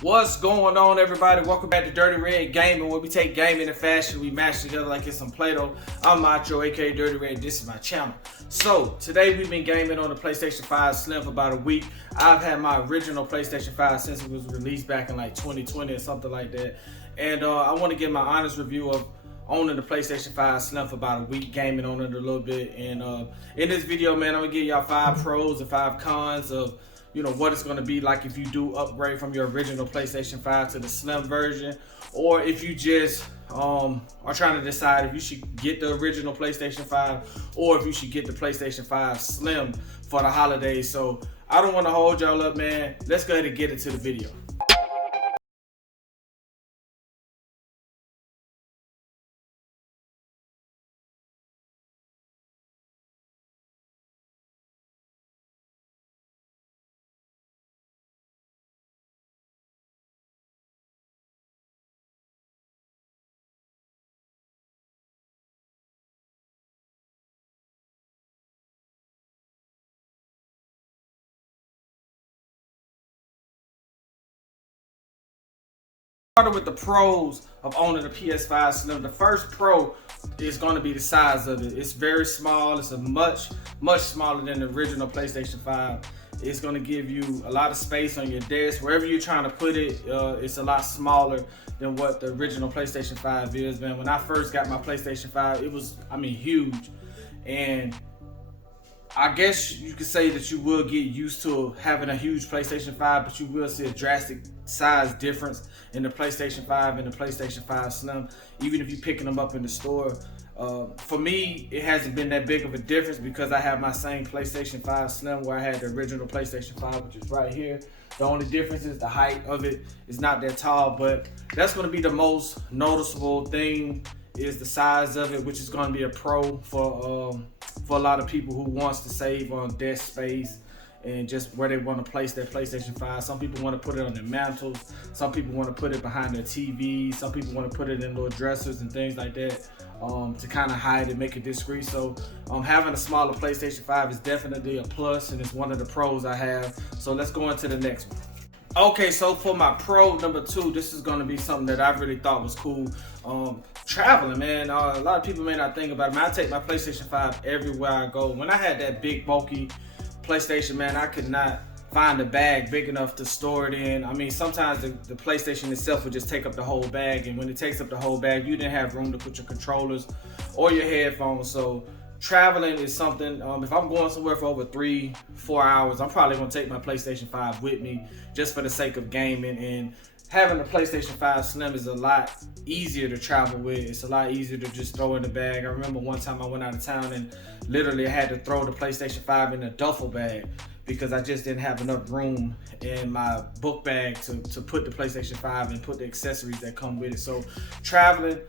What's going on, everybody? Welcome back to Dirty Red Gaming, where we take gaming and fashion, we mash together like it's some Play-Doh. I'm Macho, aka Dirty Red. This is my channel. So today we've been gaming on the PlayStation 5 Slim for about a week. I've had my original PlayStation 5 since it was released back in like 2020 or something like that. And I want to give my honest review of owning the PlayStation 5 Slim for about a week, gaming on it a little bit. And in this video, man, I'm gonna give y'all 5 pros and 5 cons of what it's going to be like if you do upgrade from your original PlayStation 5 to the Slim version, or if you just are trying to decide if you should get the original PlayStation 5 or if you should get the PlayStation 5 Slim for the holidays. So I don't want to hold y'all up, man. Let's go ahead and get into the video. Started with the pros of owning the PS5 Slim. The first pro is going to be the size of it. It's very small. It's a much smaller than the original PlayStation 5. It's going to give you a lot of space on your desk. Wherever you're trying to put it, it's a lot smaller than what the original PlayStation 5 is, man. When I first got my PlayStation 5, it was, huge. And I guess you could say that you will get used to having a huge PlayStation 5, but you will see a drastic size difference in the PlayStation 5 and the PlayStation 5 Slim, even if you're picking them up in the store. For me, it hasn't been that big of a difference because I have my same PlayStation 5 Slim where I had the original PlayStation 5, which is right here. The only difference is the height of it is not that tall, but that's going to be the most noticeable thing, is the size of it, which is going to be a pro for a lot of people who wants to save on desk space and just where they want to place their PlayStation 5. Some people want to put it on their mantles. Some people want to put it behind their TV. Some people want to put it in little dressers and things like that to kind of hide and make it discreet. So having a smaller PlayStation 5 is definitely a plus, and it's one of the pros I have. So let's go into the next one. Okay, so for my pro number 2, this is going to be something that I really thought was cool. Traveling, man. A lot of people may not think about it. Man, I take my PlayStation 5 everywhere I go. When I had that big, bulky PlayStation, man, I could not find a bag big enough to store it in. Sometimes the PlayStation itself would just take up the whole bag, and when it takes up the whole bag, you didn't have room to put your controllers or your headphones. So traveling is something, if I'm going somewhere for over 3-4 hours, I'm probably going to take my PlayStation 5 with me just for the sake of gaming. And having a PlayStation 5 Slim is a lot easier to travel with. It's a lot easier to just throw in the bag. I remember one time I went out of town and literally I had to throw the PlayStation 5 in a duffel bag because I just didn't have enough room in my book bag to put the PlayStation 5 and put the accessories that come with it. So traveling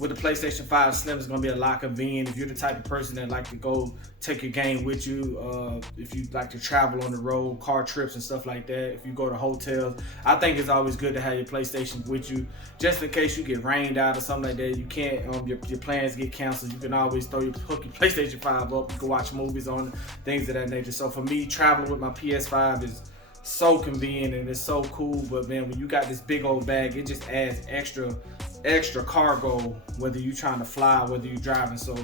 with the PlayStation 5 Slim is going to be a lot convenient if you're the type of person that like to go take your game with you, if you like to travel on the road, car trips and stuff like that, if you go to hotels. I think it's always good to have your PlayStation with you just in case you get rained out or something like that. You can't, your plans get canceled. You can always hook your PlayStation 5 up. You can watch movies on things of that nature. So for me, traveling with my PS5 is so convenient and it's so cool. But man, when you got this big old bag, it just adds extra cargo, whether you're trying to fly, whether you're driving. So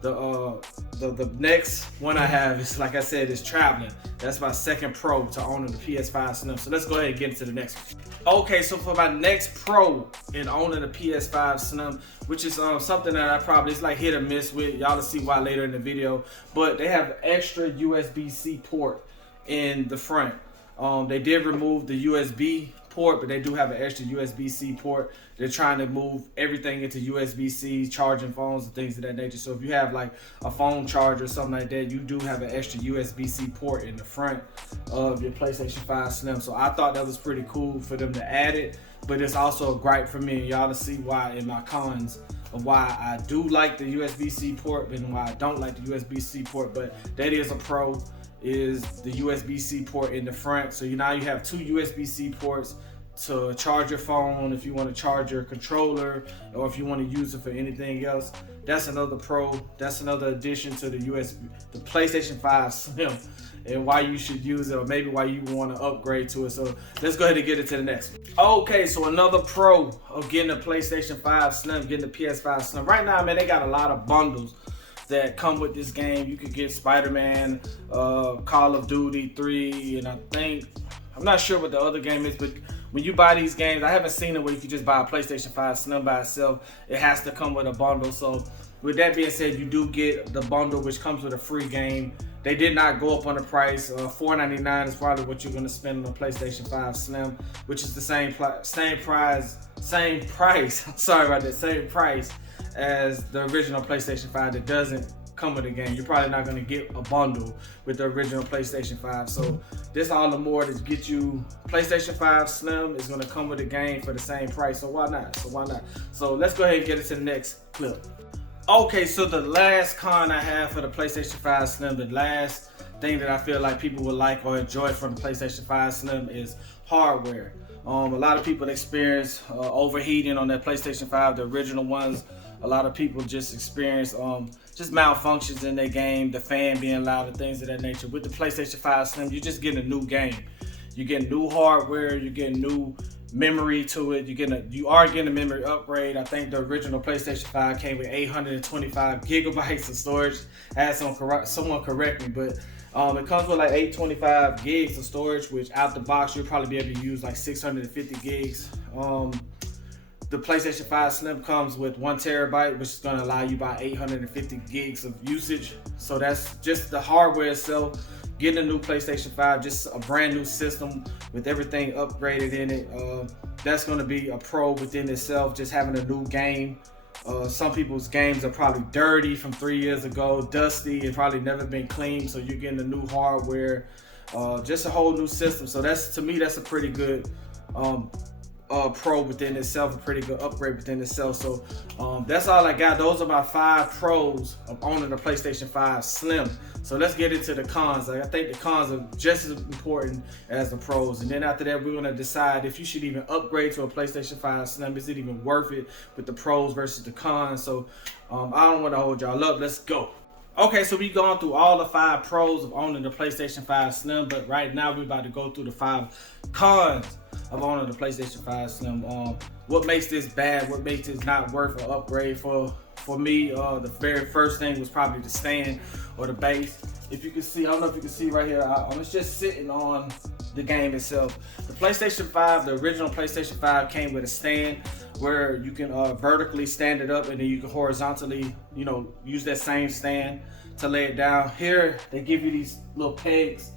the next one I have is, like I said, is traveling. That's my second pro to owning the PS5 Slim. So let's go ahead and get into the next one. Okay, so for my next pro in owning the PS5 Slim, which is something that I probably, it's like hit or miss with. Y'all will see why later in the video. But they have extra USBC port in the front. They did remove the USB port, but they do have an extra USB-C port. They're trying to move everything into USB-C, charging phones and things of that nature. So if you have like a phone charger or something like that, you do have an extra USB-C port in the front of your PlayStation 5 Slim. So I thought that was pretty cool for them to add it, but it's also a gripe for me, and y'all to see why in my cons of why I do like the USB-C port and why I don't like the USB-C port. But that is a pro, is the USB-C port in the front. So now you have 2 USB-C ports to charge your phone, if you want to charge your controller, or if you want to use it for anything else. That's another pro. That's another addition to the PlayStation 5 Slim, and why you should use it, or maybe why you want to upgrade to it. So let's go ahead and get it to the next one. Okay, so another pro of getting the PlayStation 5 Slim, getting the PS5 Slim. Right now, man, they got a lot of bundles that come with this game. You could get Spider-Man, Call of Duty 3, and I'm not sure what the other game is, but when you buy these games, I haven't seen it where you can just buy a PlayStation 5 Slim by itself. It has to come with a bundle. So with that being said, you do get the bundle, which comes with a free game. They did not go up on the price. $4.99 is probably what you're gonna spend on a PlayStation 5 Slim, which is the same price. Sorry about that. Same price as the original PlayStation 5 that doesn't come with a game. You're probably not going to get a bundle with the original PlayStation 5. So this all the more to get you PlayStation 5 Slim is going to come with a game for the same price. So why not? So let's go ahead and get it to the next clip. Okay, so the last con I have for the PlayStation 5 Slim, the last thing that I feel like people would like or enjoy from the PlayStation 5 Slim is hardware. A lot of people experience overheating on that PlayStation 5, the original ones. A lot of people just experience just malfunctions in their game, the fan being loud and things of that nature. With the PlayStation 5 Slim, you're just getting a new game. You get new hardware, you get new memory to it. You are getting a memory upgrade. I think the original PlayStation 5 came with 825 gigabytes of storage. I had someone correct me, but it comes with like 825 gigs of storage, which out the box you'll probably be able to use like 650 gigs. The PlayStation 5 Slim comes with 1 terabyte, which is going to allow you about 850 gigs of usage. So that's just the hardware itself. Getting a new PlayStation 5, just a brand new system with everything upgraded in it. That's going to be a pro within itself, just having a new game. Some people's games are probably dirty from 3 years ago, dusty, and probably never been cleaned. So you're getting the new hardware, just a whole new system. So to me, that's a pretty good pro within itself, a pretty good upgrade within itself. So that's all I got. Those are my 5 pros of owning the PlayStation 5 Slim. So let's get into the cons. I think the cons are just as important as the pros, and then after that we're going to decide if you should even upgrade to a PlayStation 5 Slim. Is it even worth it with the pros versus the cons? So I don't want to hold y'all up. Let's go. Okay, so we've gone through all the 5 pros of owning the PlayStation 5 Slim, but right now we're about to go through the 5 cons of owning the PlayStation 5 Slim. What makes this bad? What makes this not worth an upgrade? For me, the very first thing was probably the stand or the base. If you can see, I don't know if you can see right here, it's just sitting on the game itself. The PlayStation 5, the original PlayStation 5 came with a stand where you can vertically stand it up, and then you can horizontally, use that same stand to lay it down. Here, they give you these little pegs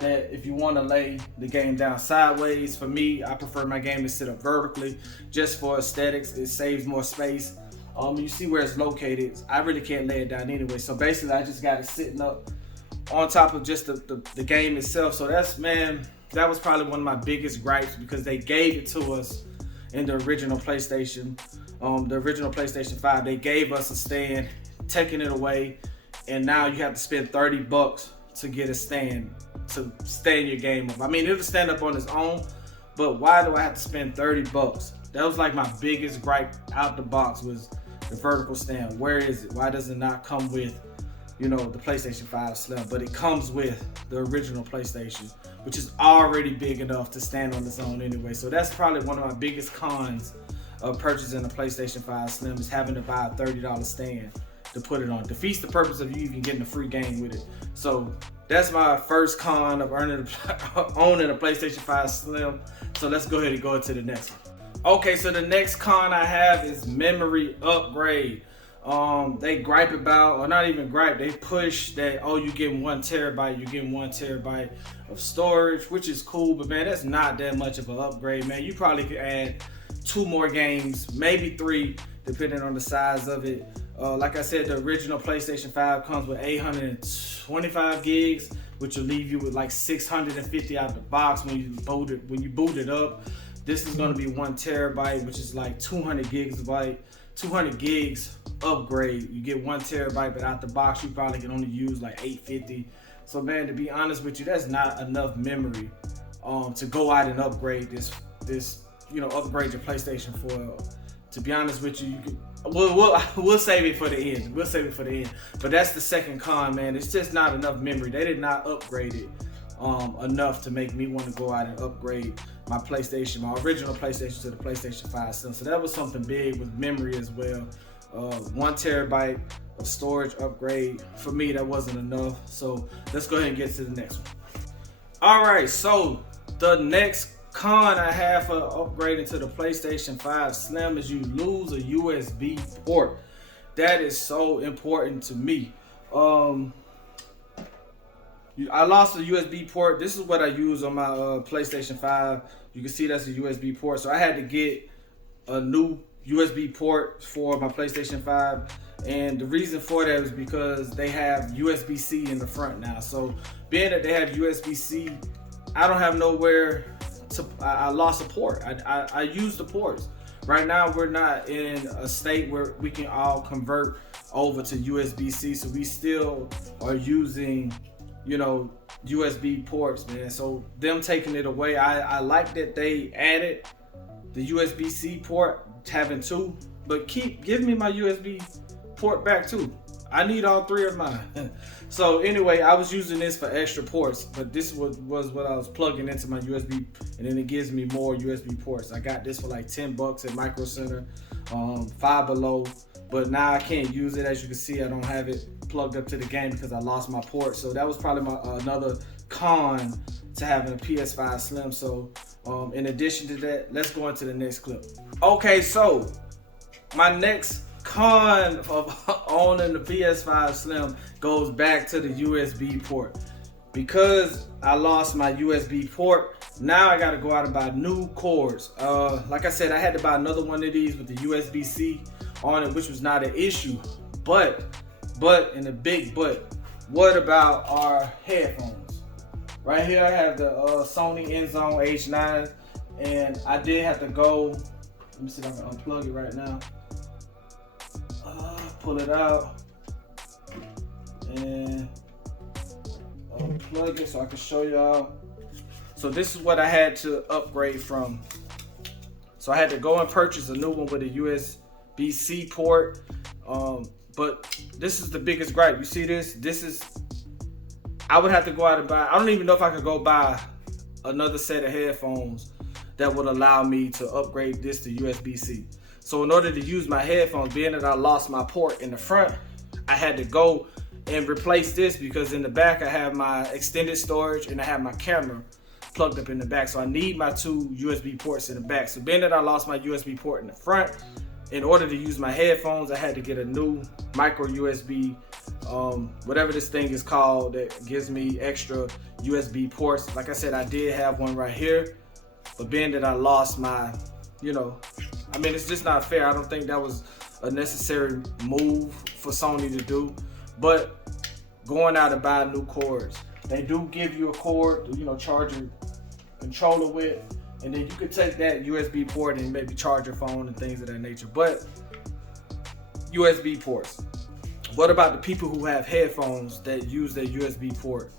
that if you want to lay the game down sideways. For me, I prefer my game to sit up vertically just for aesthetics. It saves more space. You see where it's located. I really can't lay it down anyway. So basically, I just got it sitting up on top of just the game itself. So that was probably one of my biggest gripes, because they gave it to us in the original PlayStation. The original PlayStation 5, they gave us a stand, taking it away, and now you have to spend $30 to get a stand to stand your game up. I mean, it'll stand up on its own, but why do I have to spend $30? That was like my biggest gripe out the box, was the vertical stand. Where is it? Why does it not come with, the PlayStation 5 Slim? But it comes with the original PlayStation, which is already big enough to stand on its own anyway. So that's probably one of my biggest cons of purchasing a PlayStation 5 Slim, is having to buy a $30 stand to put it on. Defeats the purpose of you even getting a free game with it. So that's my first con of owning a PlayStation 5 Slim. So let's go ahead and go into the next one. Okay, so the next con I have is memory upgrade. They gripe about, or not even gripe, they push that, you get 1 terabyte, you're getting 1 terabyte of storage, which is cool, but man, that's not that much of an upgrade, man. You probably could add 2 more games, maybe 3, depending on the size of it. Like I said, the original PlayStation 5 comes with 825 gigs, which will leave you with like 650 out the box when you boot it up. This is going to be 1 terabyte, which is like 200 gigs upgrade. You get 1 terabyte, but out the box you probably can only use like 850. So man, to be honest with you, that's not enough memory to go out and upgrade this this, you know, upgrade your PlayStation for. To be honest with you, we'll save it for the end. We'll save it for the end. But that's the second con, man. It's just not enough memory. They did not upgrade it enough to make me want to go out and upgrade my PlayStation, my original PlayStation, to the PlayStation 5 Slim. So that was something big with memory as well. 1 terabyte of storage upgrade. For me, that wasn't enough. So let's go ahead and get to the next one. All right, so the next con I have for upgrading to the PlayStation 5 Slim is you lose a USB port. That is so important to me. I lost a USB port. This is what I use on my PlayStation 5. You can see that's a USB port. So I had to get a new USB port for my PlayStation 5. And the reason for that is because they have USB-C in the front now. So being that they have USB-C, I don't have nowhere to, I lost a port. I used the ports. Right now, we're not in a state where we can all convert over to USB-C. So we still are using, you know, USB ports, man. So them taking it away, I like that they added the USB-C port, having 2, but give me my USB port back too. I need all 3 of mine. So anyway, I was using this for extra ports, but this was what I was plugging into my USB, and then it gives me more USB ports. I got this for like $10 at Micro Center, Five Below, but now I can't use it. As you can see, I don't have it plugged up to the game because I lost my port. So that was probably another con to having a PS5 Slim. So in addition to that, let's go into the next clip. Okay, so my next con of owning the PS5 Slim goes back to the USB port. Because I lost my USB port, now I got to go out and buy new cords. Like I said, I had to buy another one of these with the USB-C on it, which was not an issue. But, and a big but, what about our headphones? Right here I have the Sony InZone H9, and I did have to go, let me see if I can unplug it right now. Pull it out and unplug it so I can show y'all. So this is what I had to upgrade from. So I had to go and purchase a new one with a USB-C port. But this is the biggest gripe. You see this? This is, I would have to go out and buy, I don't even know if I could go buy another set of headphones that would allow me to upgrade this to USB-C. So in order to use my headphones, being that I lost my port in the front, I had to go and replace this because in the back I have my extended storage and I have my camera plugged up in the back. So I need my 2 USB ports in the back. So being that I lost my USB port in the front, in order to use my headphones, I had to get a new micro USB, whatever this thing is called, that gives me extra USB ports. Like I said, I did have one right here, but being that I lost my, you know, I mean, it's just not fair. I don't think that was a necessary move for Sony to do. But going out and buying new cords, they do give you a cord, you know, charge your controller with, and then you could take that USB port and maybe charge your phone and things of that nature. But USB ports. What about the people who have headphones that use their USB port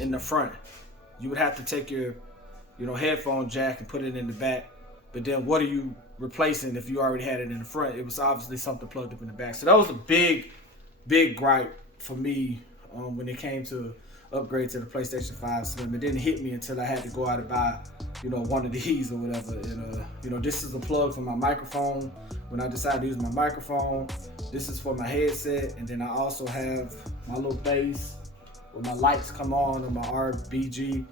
in the front? You would have to take your, you know, headphone jack and put it in the back. But then what are you replacing if you already had it in the front? It was obviously something plugged up in the back. So that was a big gripe for me when it came to upgrade to the PlayStation 5 Slim. It didn't hit me until I had to go out and buy, you know, one of these or whatever. And you know, this is a plug for my microphone when I decide to use my microphone. This is for my headset, and then I also have my little base where my lights come on my RBG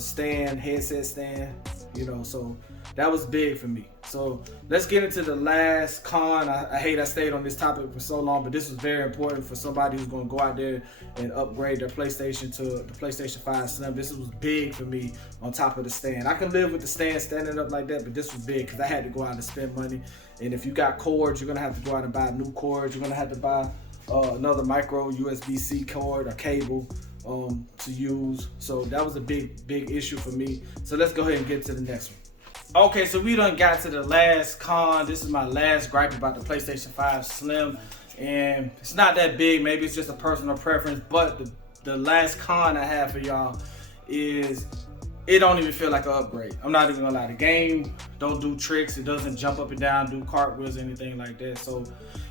stand, headset stand. You know, so that was big for me. So let's get into the last con. I hate I stayed on this topic for so long, but this was very important for somebody who's going to go out there and upgrade their PlayStation to the PlayStation 5 Slim. This was big for me on top of the stand. I can live with the stand standing up like that, but this was big because I had to go out and spend money. And if you got cords, you're going to have to go out and buy new cords. You're going to have to buy another micro USB-C cord or cable to use. So that was a big issue for me. So let's go ahead and get to the next one. Okay, so we done got to the last con. This is my last gripe about the PlayStation 5 Slim, and it's not that big. Maybe it's just a personal preference, but the last con I have for y'all is it don't even feel like an upgrade. I'm not even gonna lie. The game don't do tricks. It doesn't jump up and down, do cartwheels, anything like that. So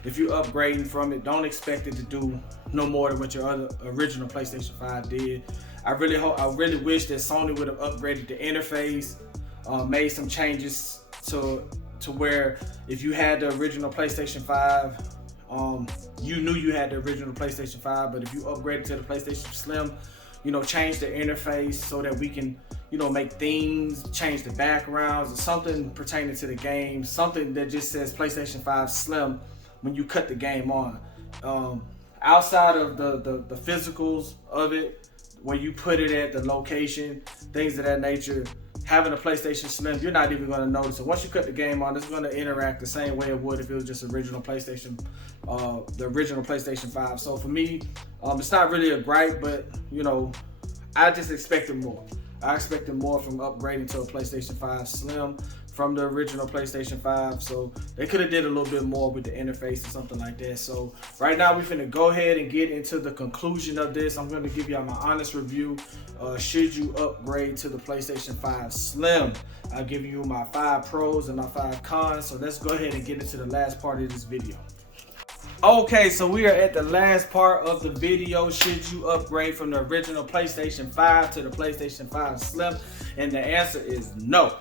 if you're upgrading from it, don't expect it to do no more than what your other original PlayStation 5 did. I really wish that Sony would have upgraded the interface, made some changes to where if you had the original PlayStation 5, you knew you had the original PlayStation 5, but if you upgraded to the PlayStation Slim, you know, change the interface so that we can, you know, make themes, change the backgrounds, or something pertaining to the game, something that just says PlayStation 5 Slim when you cut the game on. Outside of the physicals of it, where you put it at the location, things of that nature, having a PlayStation Slim, you're not even going to notice it. Once you cut the game on, it's going to interact the same way it would if it was just original PlayStation, the original PlayStation 5. So for me, it's not really a gripe, but you know, I just expected more. I expected more from upgrading to a PlayStation 5 Slim from the original PlayStation 5. So they could have did a little bit more with the interface or something like that. So right now we're finna go ahead and get into the conclusion of this. I'm gonna give y'all my honest review. Should you upgrade to the PlayStation 5 Slim? I'll give you my 5 pros and my 5 cons. So let's go ahead and get into the last part of this video. Okay, so we are at the last part of the video. Should you upgrade from the original PlayStation 5 to the PlayStation 5 Slim? And the answer is no.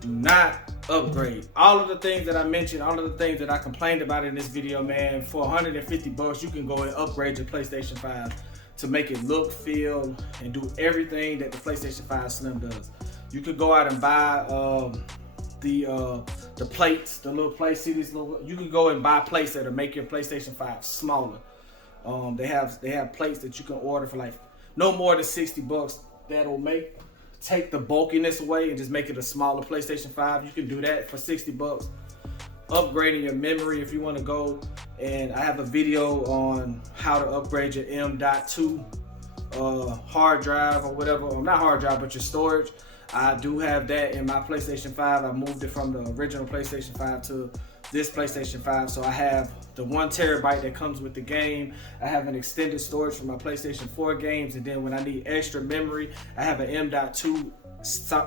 Do not upgrade. All of the things that I mentioned, all of the things that I complained about in this video, man, for 150 bucks, you can go and upgrade your PlayStation 5 to make it look, feel, and do everything that the PlayStation 5 Slim does. You could go out and buy the plates, the little plates. See these little? You can go and buy plates that'll make your PlayStation 5 smaller. They have plates that you can order for like no more than 60 bucks. That'll take the bulkiness away and just make it a smaller PlayStation 5. You can do that for 60 bucks. Upgrading your memory if you want to go, and I have a video on how to upgrade your M.2 hard drive or whatever, or not hard drive, but your storage. I do have that in my PlayStation 5. I moved it from the original PlayStation 5 to this PlayStation 5. So I have the 1 terabyte that comes with the game. I have an extended storage for my PlayStation 4 games. And then when I need extra memory, I have an M.2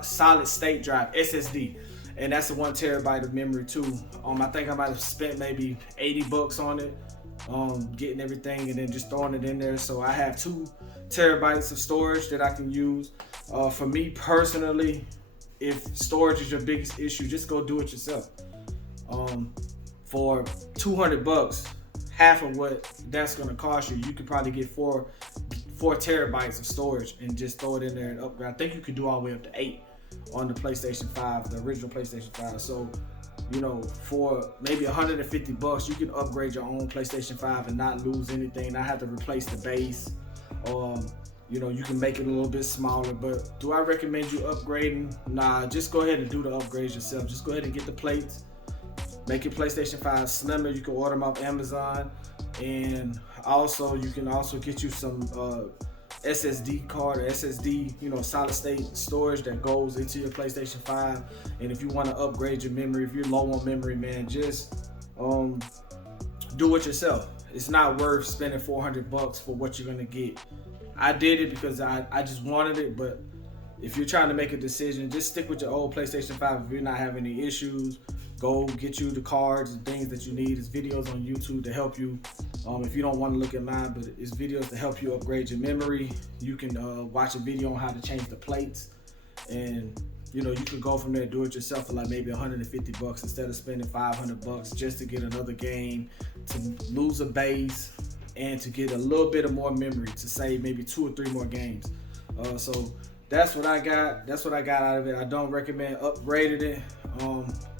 solid state drive, SSD. And that's a 1 terabyte of memory too. I think I might have spent maybe 80 bucks on it, getting everything and then just throwing it in there. So I have 2 terabytes of storage that I can use. For me personally, if storage is your biggest issue, just go do it yourself. For 200 bucks, half of what that's gonna cost you, you could probably get 4 terabytes of storage and just throw it in there and upgrade. I think you could do all the way up to 8 on the PlayStation 5, the original PlayStation 5. So, you know, for maybe 150 bucks, you can upgrade your own PlayStation 5 and not lose anything, not have to replace the base. You know, you can make it a little bit smaller, but do I recommend you upgrading? Nah, just go ahead and do the upgrades yourself. Just go ahead and get the plates, make your PlayStation 5 slimmer. You can order them off Amazon, and also you can also get you some SSD card or SSD, you know, solid state storage that goes into your PlayStation 5. And if you want to upgrade your memory, if you're low on memory, man, just do it yourself. It's not worth spending 400 bucks for what you're gonna get. I did it because I just wanted it, but if you're trying to make a decision, just stick with your old PlayStation 5. If you're not having any issues, go get you the cards and things that you need. There's videos on YouTube to help you. If you don't want to look at mine, but it's videos to help you upgrade your memory. You can watch a video on how to change the plates, and you know, you could go from there, do it yourself for like maybe 150 bucks instead of spending 500 bucks just to get another game, to lose a base, and to get a little bit of more memory to save maybe 2 or 3 more games. So that's what I got. That's what I got out of it. I don't recommend upgrading it.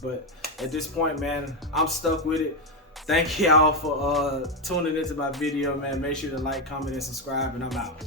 But at this point, man, I'm stuck with it. Thank y'all for tuning into my video, man. Make sure to like, comment, and subscribe, and I'm out.